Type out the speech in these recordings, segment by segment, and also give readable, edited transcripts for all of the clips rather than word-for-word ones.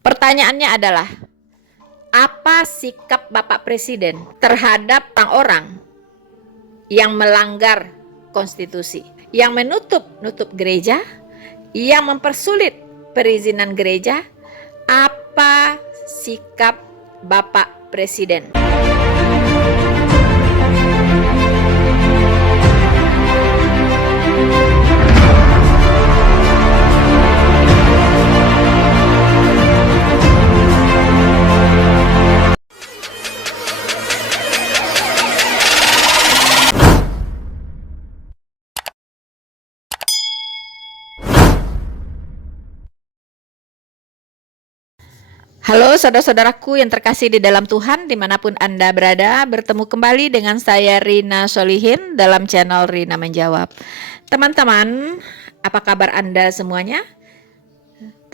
Pertanyaannya adalah, apa sikap Bapak Presiden terhadap orang-orang yang melanggar konstitusi, yang menutup gereja, yang mempersulit perizinan gereja? Apa sikap Bapak Presiden? Halo saudara-saudaraku yang terkasih di dalam Tuhan, dimanapun Anda berada, bertemu kembali dengan saya Rina Solihin dalam channel Rina Menjawab. Teman-teman, apa kabar Anda semuanya?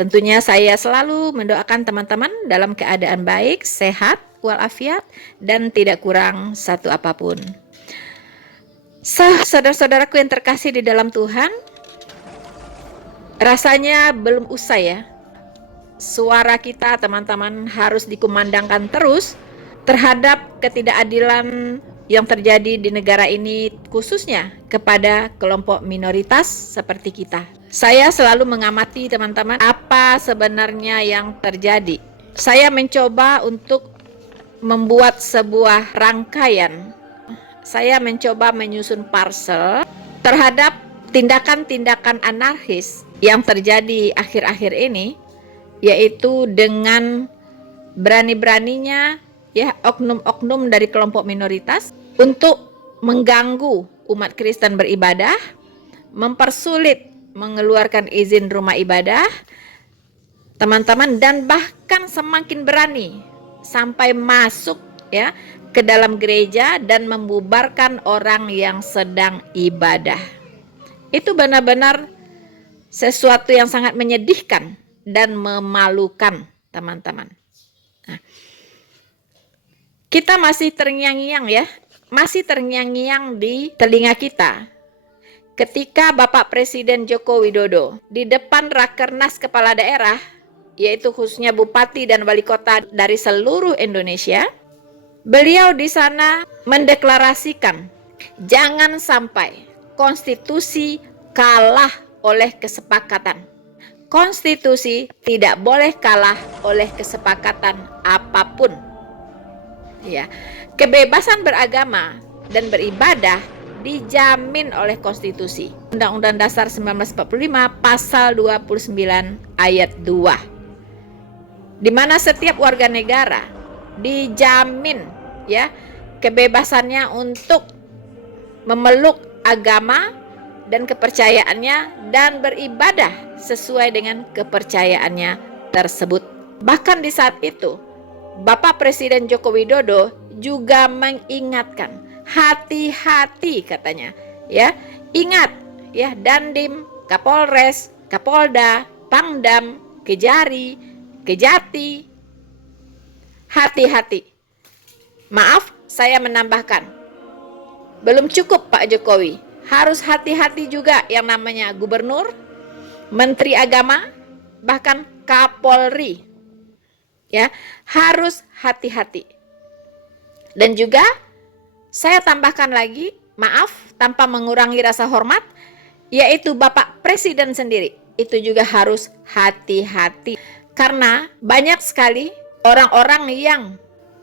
Tentunya saya selalu mendoakan teman-teman dalam keadaan baik, sehat, walafiat, dan tidak kurang satu apapun. Saudara-saudaraku yang terkasih di dalam Tuhan, rasanya belum usai ya. Suara kita teman-teman harus dikumandangkan terus terhadap ketidakadilan yang terjadi di negara ini, khususnya kepada kelompok minoritas seperti kita. Saya selalu mengamati teman-teman apa sebenarnya yang terjadi. Saya mencoba untuk membuat sebuah rangkaian. Saya mencoba menyusun parsel terhadap tindakan-tindakan anarkis yang terjadi akhir-akhir ini, yaitu dengan berani-beraninya ya oknum-oknum dari kelompok minoritas untuk mengganggu umat Kristen beribadah, mempersulit mengeluarkan izin rumah ibadah, teman-teman, dan bahkan semakin berani sampai masuk ya ke dalam gereja dan membubarkan orang yang sedang ibadah. Itu benar-benar sesuatu yang sangat menyedihkan dan memalukan, teman-teman. Nah, kita masih terngiang-ngiang ya, masih terngiang-ngiang di telinga kita ketika Bapak Presiden Joko Widodo di depan Rakernas kepala daerah, yaitu khususnya bupati dan wali kota dari seluruh Indonesia, beliau di sana mendeklarasikan jangan sampai konstitusi kalah oleh kesepakatan. Konstitusi tidak boleh kalah oleh kesepakatan apapun. Ya, kebebasan beragama dan beribadah dijamin oleh konstitusi. Undang-Undang Dasar 1945 pasal 29 ayat 2. Di mana setiap warga negara dijamin ya kebebasannya untuk memeluk agama dan kepercayaannya dan beribadah sesuai dengan kepercayaannya tersebut. Bahkan di saat itu, Bapak Presiden Joko Widodo juga mengingatkan, hati-hati katanya, ya. Ingat ya, Dandim, Kapolres, Kapolda, Pangdam, Kejari, Kejati. Hati-hati. Maaf, saya menambahkan. Belum cukup Pak Jokowi. Harus hati-hati juga yang namanya gubernur, menteri agama, bahkan Kapolri. Ya, harus hati-hati. Dan juga saya tambahkan lagi, maaf tanpa mengurangi rasa hormat, yaitu Bapak Presiden sendiri. Itu juga harus hati-hati karena banyak sekali orang-orang yang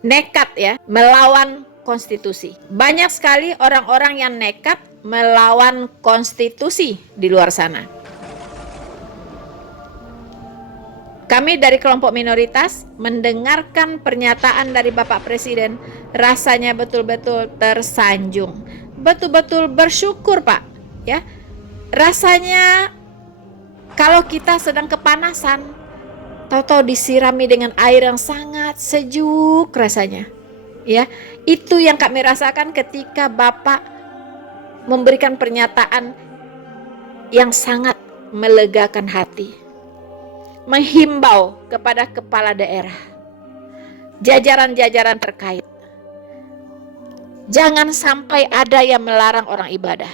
nekat ya melawan konstitusi. Banyak sekali orang-orang yang nekat melawan konstitusi di luar sana. Kami dari kelompok minoritas mendengarkan pernyataan dari Bapak Presiden, rasanya betul-betul tersanjung. Betul-betul bersyukur, Pak. Ya. Rasanya kalau kita sedang kepanasan, tahu-tahu disirami dengan air yang sangat sejuk rasanya. Ya, itu yang kami rasakan ketika Bapak memberikan pernyataan yang sangat melegakan hati, menghimbau kepada kepala daerah, jajaran-jajaran terkait, jangan sampai ada yang melarang orang ibadah,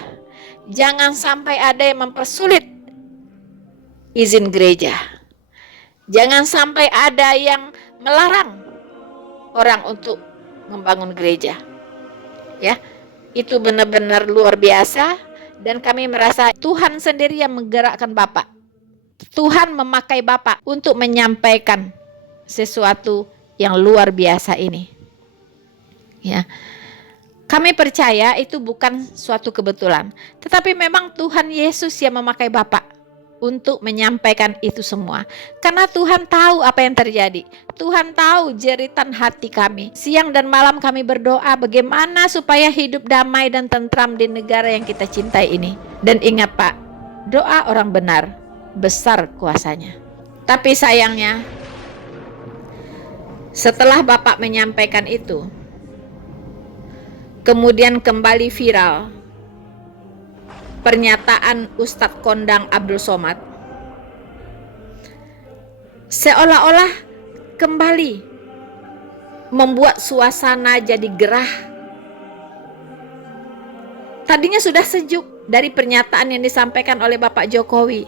jangan sampai ada yang mempersulit izin gereja, Jangan sampai ada yang melarang orang untuk membangun gereja. Ya, itu benar-benar luar biasa, dan kami merasa Tuhan sendiri yang menggerakkan Bapak. Tuhan memakai Bapak untuk menyampaikan sesuatu yang luar biasa ini. Ya. Kami percaya itu bukan suatu kebetulan, tetapi memang Tuhan Yesus yang memakai Bapak untuk menyampaikan itu semua. Karena Tuhan tahu apa yang terjadi. Tuhan tahu jeritan hati kami. Siang dan malam kami berdoa bagaimana supaya hidup damai dan tentram di negara yang kita cintai ini. Dan ingat Pak, doa orang benar besar kuasanya. Tapi sayangnya, setelah Bapak menyampaikan itu, kemudian kembali viral pernyataan Ustadz Kondang Abdul Somad, seolah-olah kembali membuat suasana jadi gerah. Tadinya sudah sejuk dari pernyataan yang disampaikan oleh Bapak Jokowi.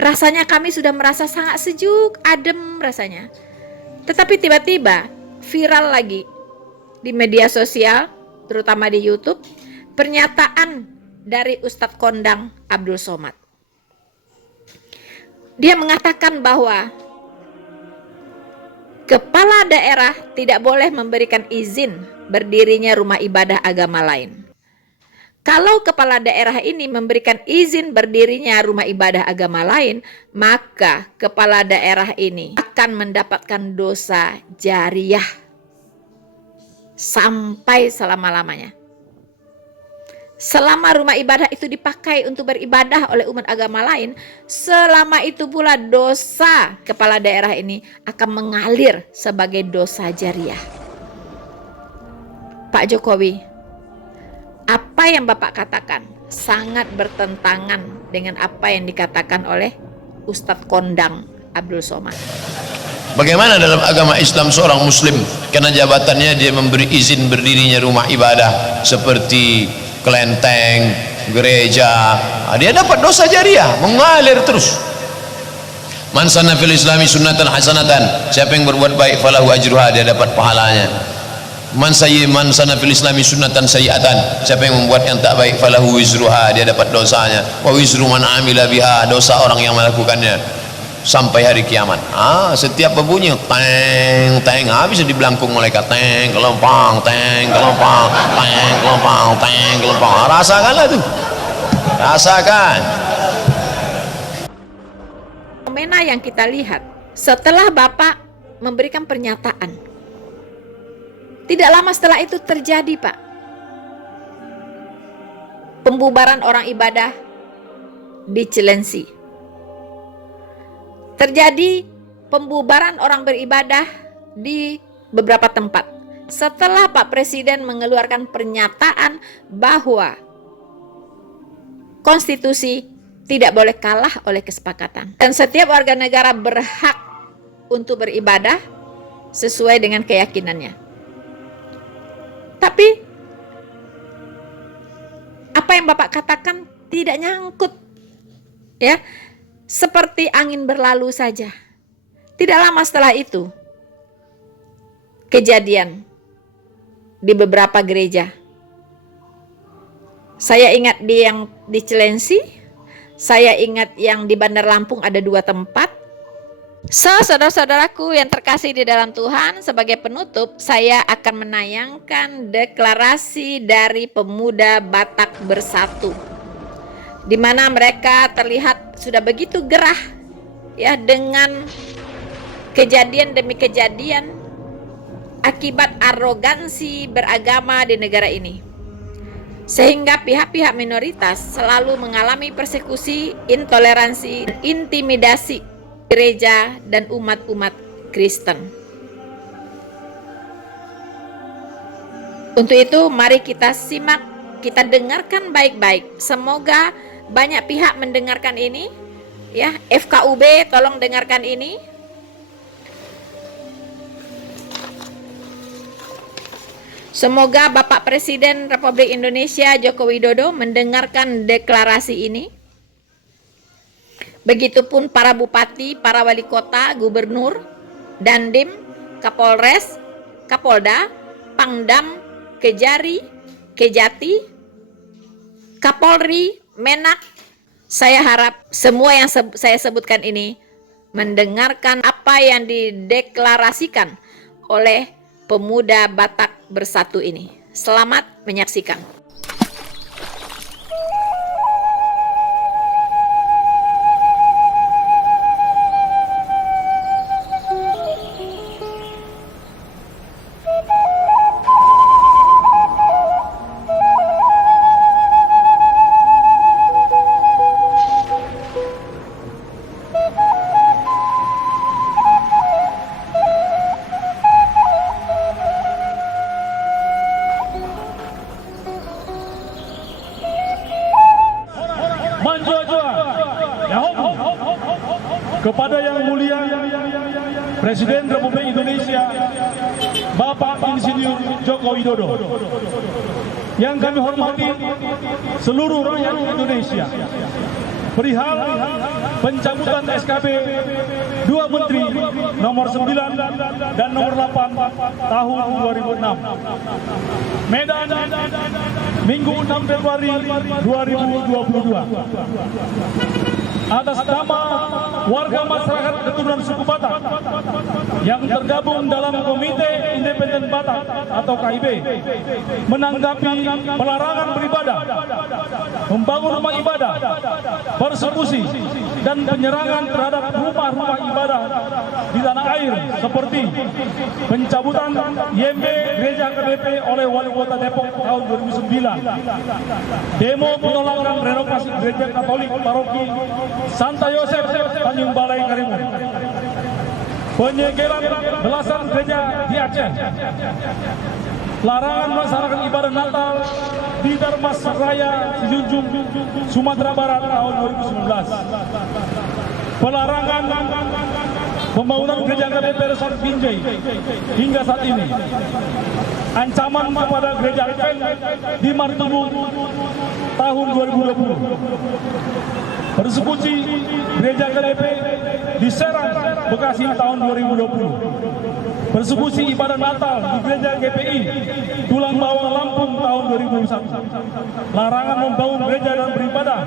Rasanya kami sudah merasa sangat sejuk, adem rasanya. Tetapi tiba-tiba viral lagi di media sosial, terutama di YouTube, pernyataan dari Ustadz Kondang Abdul Somad. Dia mengatakan bahwa kepala daerah tidak boleh memberikan izin berdirinya rumah ibadah agama lain. Kalau kepala daerah ini memberikan izin berdirinya rumah ibadah agama lain, maka kepala daerah ini akan mendapatkan dosa jariah sampai selama-lamanya. Selama rumah ibadah itu dipakai untuk beribadah oleh umat agama lain, selama itu pula dosa kepala daerah ini akan mengalir sebagai dosa jariah. Pak Jokowi, apa yang Bapak katakan sangat bertentangan dengan apa yang dikatakan oleh Ustadz Kondang Abdul Somad. Bagaimana dalam agama Islam seorang muslim karena jabatannya dia memberi izin berdirinya rumah ibadah seperti kelenteng, gereja, dia dapat dosa jariah, mengalir terus. Man sanna fil islami sunnatan hasanatan, siapa yang berbuat baik falahu ajruha, dia dapat pahalanya. Man sanna fil islami sunnatan sayyi'atan, siapa yang membuat yang tak baik falahu wizruha, dia dapat dosanya. Wa wizru man amila biha, dosa orang yang melakukannya sampai hari kiamat. Setiap berbunyi teng teng, bisa dibelangkung malaikat, teng kelompang, teng kelompang, teng kelompang, teng kelompang. Rasakanlah tuh, rasakan. Fenomena yang kita lihat setelah Bapak memberikan pernyataan, tidak lama setelah itu terjadi Pak, pembubaran orang ibadah di Cilengsi. Terjadi pembubaran orang beribadah di beberapa tempat setelah Pak Presiden mengeluarkan pernyataan bahwa konstitusi tidak boleh kalah oleh kesepakatan dan setiap warga negara berhak untuk beribadah sesuai dengan keyakinannya. Tapi apa yang Bapak katakan tidak nyangkut, ya. Seperti angin berlalu saja. Tidak lama setelah itu, kejadian di beberapa gereja. Saya ingat yang di Cilengsi, saya ingat yang di Bandar Lampung ada 2 tempat. Saudara-saudaraku yang terkasih di dalam Tuhan, sebagai penutup saya akan menayangkan deklarasi dari pemuda Batak Bersatu, di mana mereka terlihat sudah begitu gerah, ya, dengan kejadian demi kejadian akibat arogansi beragama di negara ini, sehingga pihak-pihak minoritas selalu mengalami persekusi, intoleransi, intimidasi gereja dan umat-umat Kristen. Untuk itu mari kita simak, kita dengarkan baik-baik. Semoga banyak pihak mendengarkan ini, ya. FKUB tolong dengarkan ini. Semoga Bapak Presiden Republik Indonesia Joko Widodo mendengarkan deklarasi ini. Begitupun para bupati, para wali kota, gubernur, dandim, kapolres, kapolda, pangdam, kejari, kejati, kapolri, menak. Saya harap semua yang saya sebutkan ini mendengarkan apa yang dideklarasikan oleh pemuda Batak Bersatu ini. Selamat menyaksikan. Kepada Yang Mulia Presiden Republik Indonesia Bapak Insinyur Joko Widodo, yang kami hormati seluruh rakyat Indonesia, perihal pencabutan SKB 2 Menteri nomor 9 dan nomor 8 tahun 2006. Medan, Minggu 6 Februari 2022. Atas nama warga masyarakat keturunan suku Batak yang tergabung dalam Komite Independen Batak atau KIB, menanggapi pelarangan beribadah, membangun rumah ibadah, persekusi, dan penyerangan terhadap rumah-rumah ibadah di tanah air seperti pencabutan YMB Gereja KBP oleh Wali Kota Depok tahun 2009, demo penolakan renovasi Gereja Katolik Paroki Santa Yosef Tanjung Balai Karimun, penyegelan belasan gereja di Aceh, larangan melaksanakan ibadah Natal di Darmas Raya Sijunjung, Sumatera Barat tahun 2019, pelarangan pembangunan gereja KBP Resort Binjai hingga saat ini, ancaman kepada gereja Advent di Martubu tahun 2020, persekusi gereja KDP di Serang, Bekasi tahun 2020, persekusi ibadah Natal di gereja GPI Tulang Bawang Lampung tahun 2021, larangan membangun gereja dan beribadah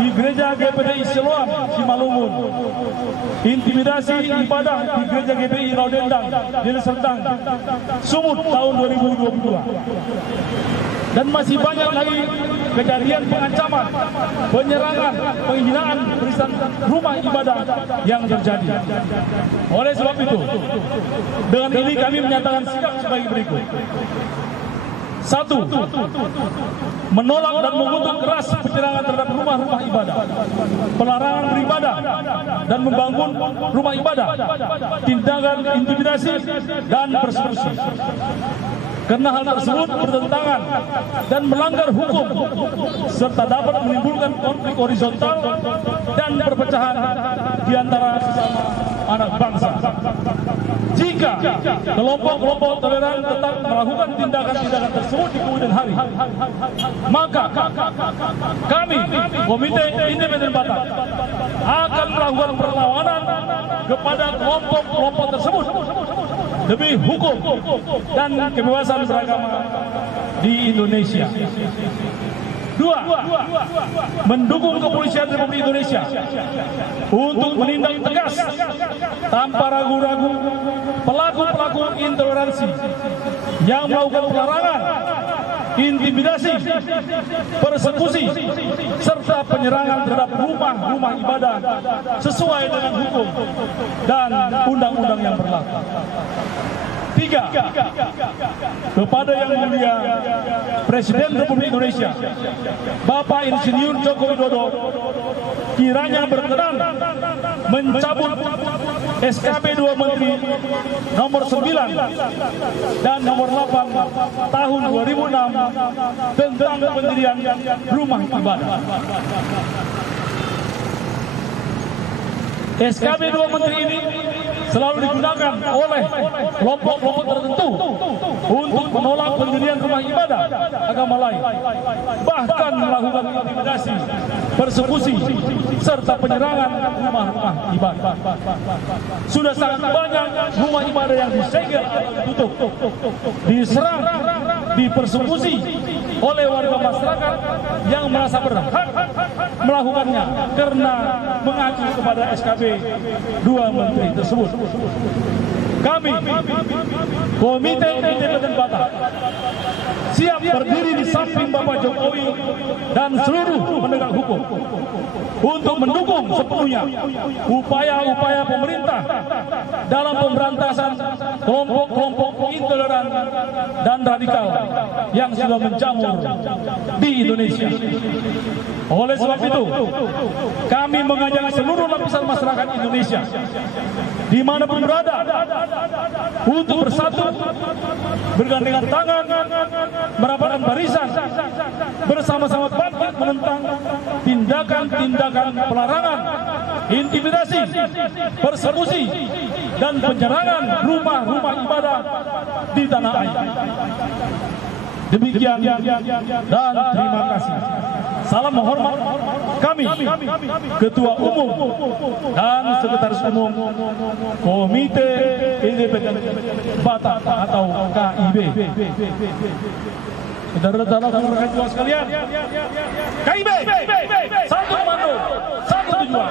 di gereja GPDI Siloam Simalungun, intimidasi ibadah di gereja GPI Raudendang Deli Serdang Sumut tahun 2022. Dan masih banyak lagi kejadian pengancaman, penyerangan, penghinaan peristahan rumah ibadah yang terjadi. Oleh sebab itu, dengan ini kami menyatakan sikap sebagai berikut. 1. Menolak dan mengutuk keras penyerangan terhadap rumah-rumah ibadah, pelarangan beribadah dan membangun rumah ibadah, tindakan intimidasi dan persekusi. Karena hal tersebut bertentangan dan melanggar hukum serta dapat menimbulkan konflik horizontal dan perpecahan di antara sesama anak bangsa. Jika kelompok-kelompok toleran tetap melakukan tindakan-tindakan tersebut di kemudian hari, maka kami, Komite Independen Batak, akan melakukan perlawanan kepada kelompok-kelompok tersebut demi hukum dan kebebasan beragama di Indonesia. 2. Mendukung kepolisian Republik Indonesia untuk menindak tegas tanpa ragu-ragu pelaku-pelaku intoleransi yang melakukan pelarangan, intimidasi, persekusi, serta penyerangan terhadap rumah-rumah ibadah sesuai dengan hukum dan undang-undang yang berlaku. 3. Kepada Yang Mulia Presiden Republik Indonesia Bapak Insinyur Joko Widodo, kiranya berkenan mencabut SKB 2 Menteri nomor 9 dan nomor 8 tahun 2006 tentang pendirian rumah ibadah. SKB 2 Menteri ini selalu digunakan oleh kelompok-kelompok tertentu untuk menolak pendirian rumah ibadah agama lain, bahkan melakukan intimidasi persekusi, serta penyerangan rumah-rumah ibadah. Sudah sangat banyak rumah ibadah yang disegel atau ditutup, diserang, dipersekusi oleh warga masyarakat yang merasa berhak melakukannya karena mengacu kepada SKB 2 menteri tersebut. Kami, Komite Independen Batak, siap berdiri di samping Bapak Jokowi dan seluruh penegak hukum untuk mendukung sepenuhnya upaya-upaya pemerintah dalam pemberantasan kelompok-kelompok intoleran dan radikal yang sudah menjamur di Indonesia. Oleh sebab itu, kami mengajak seluruh lapisan masyarakat Indonesia dimanapun berada untuk bersatu, bergandengan tangan, merapatkan barisan, bersama-sama bangkit menentang tindakan-tindakan pelarangan, intimidasi, persekusi, dan penyerangan rumah-rumah ibadah di tanah air. Demikian dan terima kasih. Salam menghormat kami, Ketua Umum dan Sekretaris Umum Komite Independen Batak atau KIB. Saudara-saudara dan rekan tua sekalian, KIB, satu komando, satu tujuan.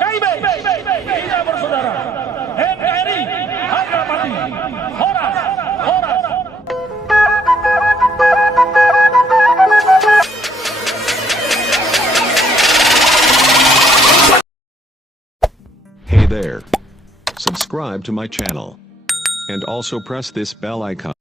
KIB, kita bersaudara. NKRI, harga mati. Horas, horas. Hey there. Subscribe to my channel. And also press this bell icon.